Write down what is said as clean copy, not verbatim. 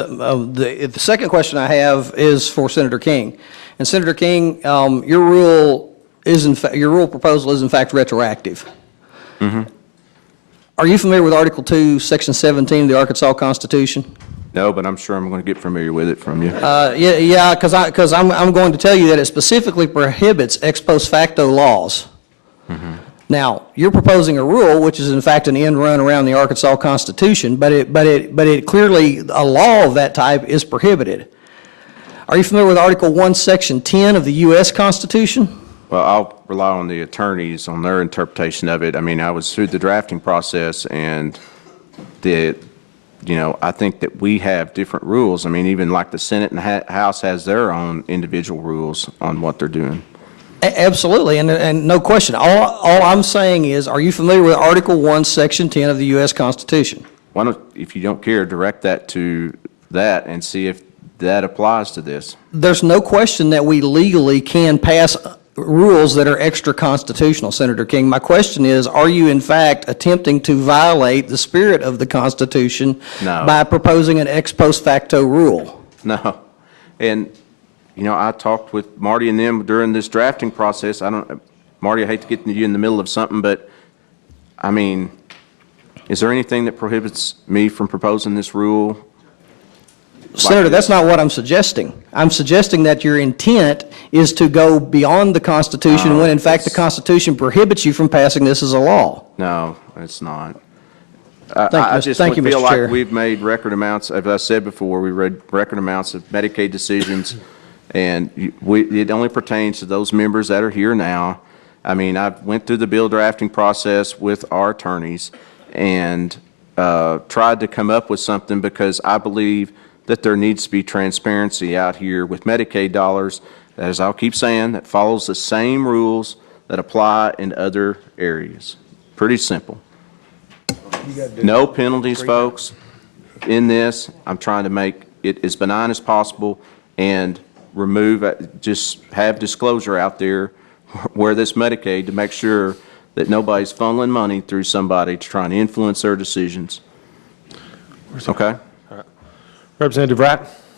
The second question I have is for Senator King. And Senator King, your rule proposal is in fact retroactive. Mm-hmm. Are you familiar with Article 2, Section 17 of the Arkansas Constitution? No, but I'm sure I'm going to get familiar with it from you. Yeah, because I'm going to tell you that it specifically prohibits ex post facto laws. Mm-hmm. Now, you're proposing a rule which is in fact an end run around the Arkansas Constitution, but it clearly, a law of that type is prohibited. Are you familiar with Article 1, Section 10 of the U.S. Constitution? Well, I'll rely on the attorneys on their interpretation of it. I mean, I was through the drafting process, and I think that we have different rules. I mean, even like the Senate and House has their own individual rules on what they're doing. Absolutely, and no question. All I'm saying is, are you familiar with Article 1, Section 10 of the U.S. Constitution? Why don't, if you don't care, direct that to that and see if that applies to this. There's no question that we legally can pass rules that are extra constitutional, Senator King. My question is, are you in fact attempting to violate the spirit of the Constitution by proposing an ex post facto rule? No. And, I talked with Marty and them during this drafting process. Marty, I hate to get you in the middle of something, but, I mean, is there anything that prohibits me from proposing this rule? Senator, that's not what I'm suggesting. I'm suggesting that your intent is to go beyond the Constitution when, in fact, the Constitution prohibits you from passing this as a law. No, it's not. I just feel like we've made record amounts, as I said before, we read record amounts of Medicaid decisions, and it only pertains to those members that are here now. I mean, I went through the bill drafting process with our attorneys and tried to come up with something because I believe that there needs to be transparency out here with Medicaid dollars, as I'll keep saying, that follows the same rules that apply in other areas. Pretty simple. No penalties, folks, in this. I'm trying to make it as benign as possible and just have disclosure out there where this Medicaid to make sure that nobody's funneling money through somebody to try and influence their decisions. Okay? Representative Wright.